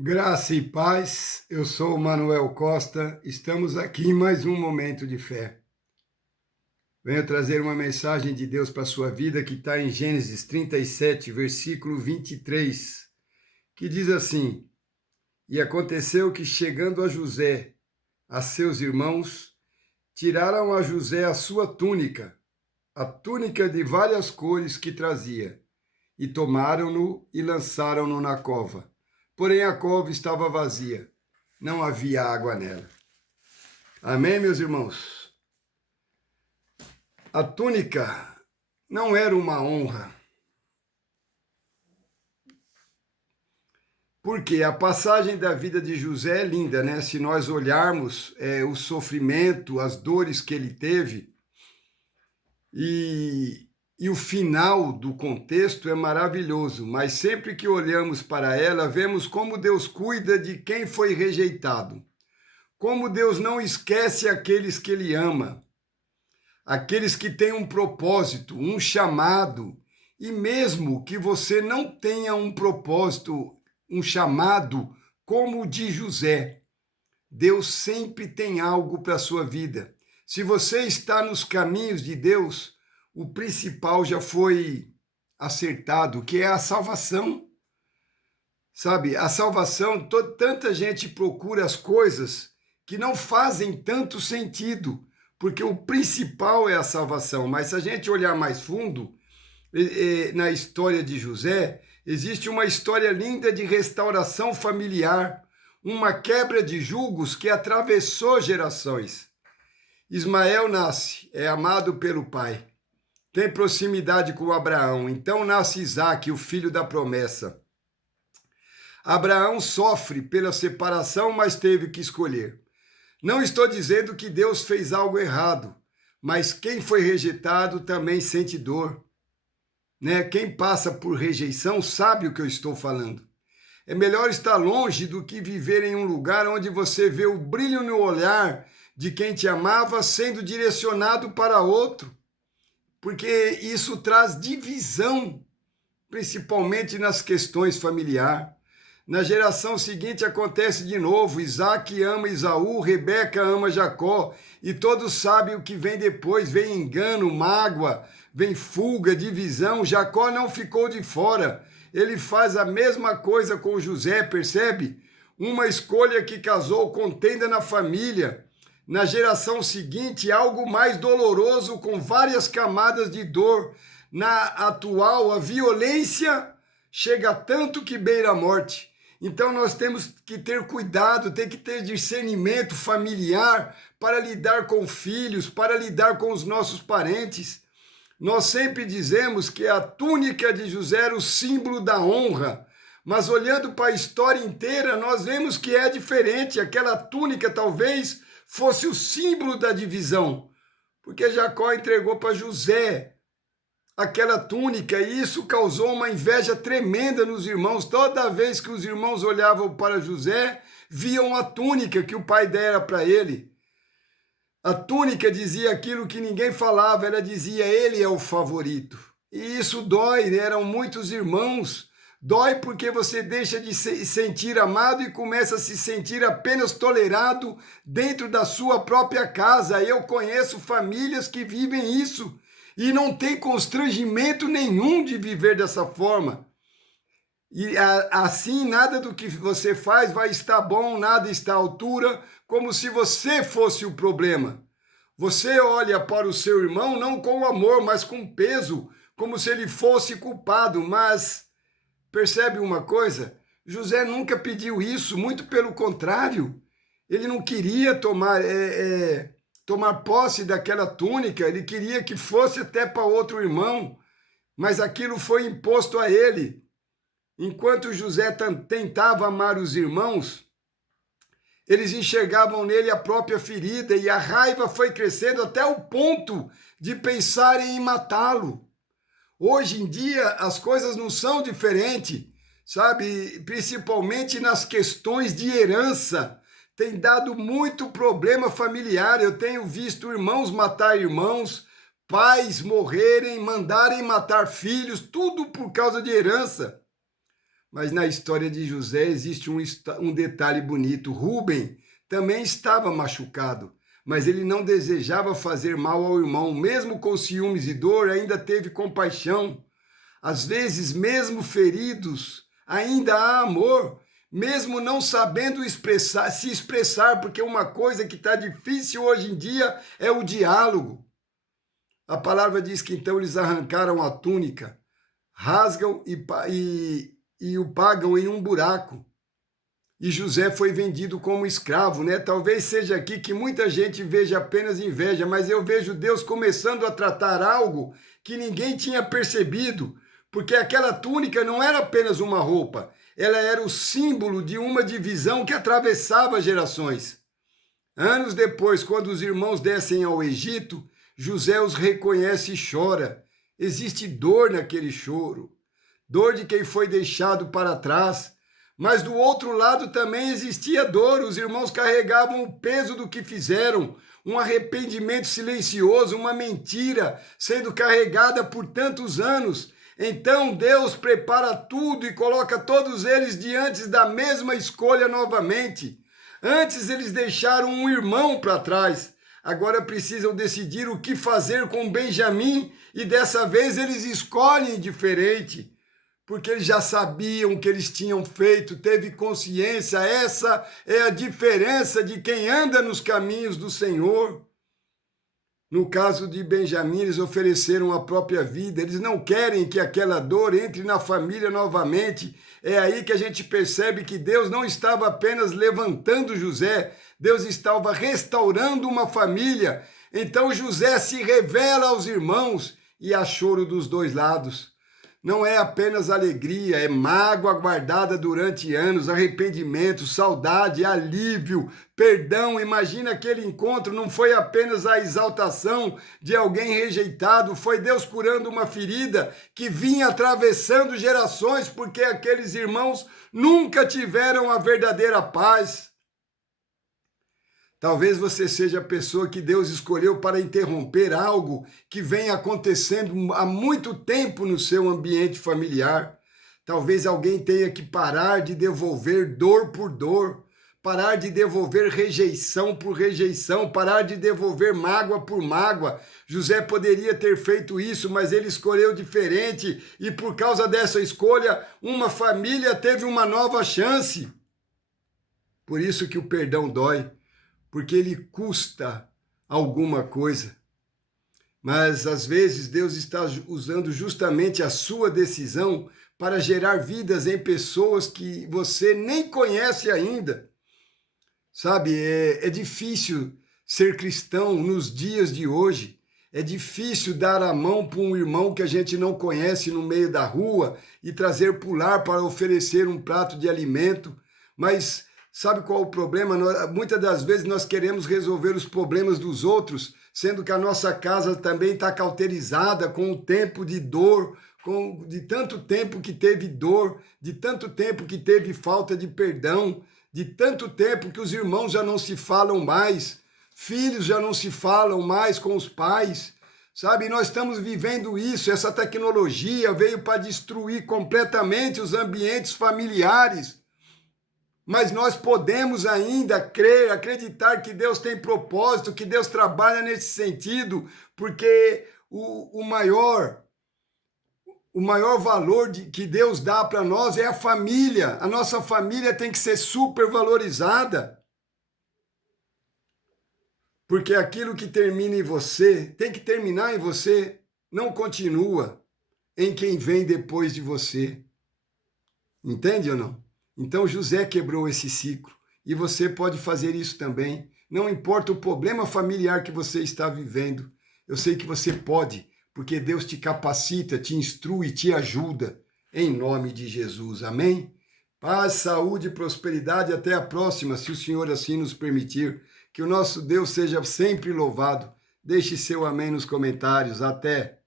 Graça e paz, eu sou o Manuel Costa, estamos aqui em mais um momento de fé. Venho trazer uma mensagem de Deus para a sua vida que está em Gênesis 37, versículo 23, que diz assim: E aconteceu que, chegando a José, a seus irmãos, tiraram a José a túnica de várias cores que trazia, e tomaram-no e lançaram-no na cova. Porém a cova estava vazia, não havia água nela. Amém, meus irmãos? A túnica não era uma honra, porque a passagem da vida de José é linda, né? Se nós olharmos o sofrimento, as dores que ele teve, e o final do contexto é maravilhoso, mas sempre que olhamos para ela, vemos como Deus cuida de quem foi rejeitado, como Deus não esquece aqueles que Ele ama, aqueles que têm um propósito, um chamado, e mesmo que você não tenha um propósito, um chamado como o de José, Deus sempre tem algo para a sua vida. Se você está nos caminhos de Deus, o principal já foi acertado, que é a salvação. Sabe, a salvação, tanta gente procura as coisas que não fazem tanto sentido, porque o principal é a salvação. Mas se a gente olhar mais fundo, na história de José, existe uma história linda de restauração familiar, uma quebra de julgos que atravessou gerações. Ismael nasce, é amado pelo pai, tem proximidade com Abraão, então nasce Isaque, o filho da promessa. Abraão sofre pela separação, mas teve que escolher. Não estou dizendo que Deus fez algo errado, mas quem foi rejeitado também sente dor. Né? Quem passa por rejeição sabe o que eu estou falando. É melhor estar longe do que viver em um lugar onde você vê o brilho no olhar de quem te amava sendo direcionado para outro, porque isso traz divisão, principalmente nas questões familiares. Na geração seguinte acontece de novo, Isaac ama Esaú, Rebeca ama Jacó, e todos sabem o que vem depois, vem engano, mágoa, vem fuga, divisão. Jacó não ficou de fora, ele faz a mesma coisa com José, percebe? Uma escolha que causou contenda na família. Na geração seguinte, algo mais doloroso com várias camadas de dor. Na atual, a violência chega tanto que beira a morte. Então nós temos que ter cuidado, tem que ter discernimento familiar para lidar com filhos, para lidar com os nossos parentes. Nós sempre dizemos que a túnica de José era o símbolo da honra, mas olhando para a história inteira, nós vemos que é diferente. Aquela túnica talvez fosse o símbolo da divisão, porque Jacó entregou para José aquela túnica, e isso causou uma inveja tremenda nos irmãos. Toda vez que os irmãos olhavam para José, viam a túnica que o pai dera para ele. A túnica dizia aquilo que ninguém falava, ela dizia: ele é o favorito. E isso dói, eram muitos irmãos. Dói porque você deixa de se sentir amado e começa a se sentir apenas tolerado dentro da sua própria casa. Eu conheço famílias que vivem isso e não tem constrangimento nenhum de viver dessa forma. E assim, nada do que você faz vai estar bom, nada está à altura, como se você fosse o problema. Você olha para o seu irmão não com amor, mas com peso, como se ele fosse culpado. Mas percebe uma coisa? José nunca pediu isso, muito pelo contrário. Ele não queria tomar posse daquela túnica, ele queria que fosse até para outro irmão, mas aquilo foi imposto a ele. Enquanto José tentava amar os irmãos, eles enxergavam nele a própria ferida, e a raiva foi crescendo até o ponto de pensarem em matá-lo. Hoje em dia as coisas não são diferentes, sabe? Principalmente nas questões de herança. Tem dado muito problema familiar. Eu tenho visto irmãos matar irmãos, pais morrerem, mandarem matar filhos, tudo por causa de herança. Mas na história de José existe um detalhe bonito. Rúben também estava machucado, mas ele não desejava fazer mal ao irmão. Mesmo com ciúmes e dor, ainda teve compaixão. Às vezes, mesmo feridos, ainda há amor, mesmo não sabendo se expressar, porque uma coisa que está difícil hoje em dia é o diálogo. A palavra diz que então eles arrancaram a túnica, rasgam e o pagam em um buraco. E José foi vendido como escravo, né? Talvez seja aqui que muita gente veja apenas inveja, mas eu vejo Deus começando a tratar algo que ninguém tinha percebido, porque aquela túnica não era apenas uma roupa, ela era o símbolo de uma divisão que atravessava gerações. Anos depois, quando os irmãos descem ao Egito, José os reconhece e chora. Existe dor naquele choro, dor de quem foi deixado para trás. Mas do outro lado também existia dor, os irmãos carregavam o peso do que fizeram, um arrependimento silencioso, uma mentira sendo carregada por tantos anos. Então Deus prepara tudo e coloca todos eles diante da mesma escolha novamente. Antes eles deixaram um irmão para trás, agora precisam decidir o que fazer com Benjamim e dessa vez eles escolhem diferente. Porque eles já sabiam o que eles tinham feito, teve consciência. Essa é a diferença de quem anda nos caminhos do Senhor. No caso de Benjamim, eles ofereceram a própria vida, eles não querem que aquela dor entre na família novamente. É aí que a gente percebe que Deus não estava apenas levantando José, Deus estava restaurando uma família. Então José se revela aos irmãos e há choro dos dois lados. Não é apenas alegria, é mágoa guardada durante anos, arrependimento, saudade, alívio, perdão. Imagina aquele encontro, não foi apenas a exaltação de alguém rejeitado, foi Deus curando uma ferida que vinha atravessando gerações, porque aqueles irmãos nunca tiveram a verdadeira paz. Talvez você seja a pessoa que Deus escolheu para interromper algo que vem acontecendo há muito tempo no seu ambiente familiar. Talvez alguém tenha que parar de devolver dor por dor, parar de devolver rejeição por rejeição, parar de devolver mágoa por mágoa. José poderia ter feito isso, mas ele escolheu diferente e por causa dessa escolha, uma família teve uma nova chance. Por isso que o perdão dói. Porque ele custa alguma coisa. Mas às vezes Deus está usando justamente a sua decisão para gerar vidas em pessoas que você nem conhece ainda. Sabe, é difícil ser cristão nos dias de hoje. É difícil dar a mão para um irmão que a gente não conhece no meio da rua e trazer pular para oferecer um prato de alimento. Mas sabe qual é o problema? Muitas das vezes nós queremos resolver os problemas dos outros, sendo que a nossa casa também está cauterizada com o tempo de dor, de tanto tempo que teve dor, de tanto tempo que teve falta de perdão, de tanto tempo que os irmãos já não se falam mais, filhos já não se falam mais com os pais. Sabe, nós estamos vivendo isso, essa tecnologia veio para destruir completamente os ambientes familiares. Mas nós podemos ainda crer, acreditar que Deus tem propósito, que Deus trabalha nesse sentido, porque o maior valor que Deus dá para nós é a família. A nossa família tem que ser super valorizada. Porque aquilo que termina em você, tem que terminar em você, não continua em quem vem depois de você. Entende ou não? Então José quebrou esse ciclo e você pode fazer isso também. Não importa o problema familiar que você está vivendo, eu sei que você pode, porque Deus te capacita, te instrui, te ajuda, em nome de Jesus. Amém? Paz, saúde e prosperidade. Até a próxima, se o Senhor assim nos permitir. Que o nosso Deus seja sempre louvado. Deixe seu amém nos comentários. Até!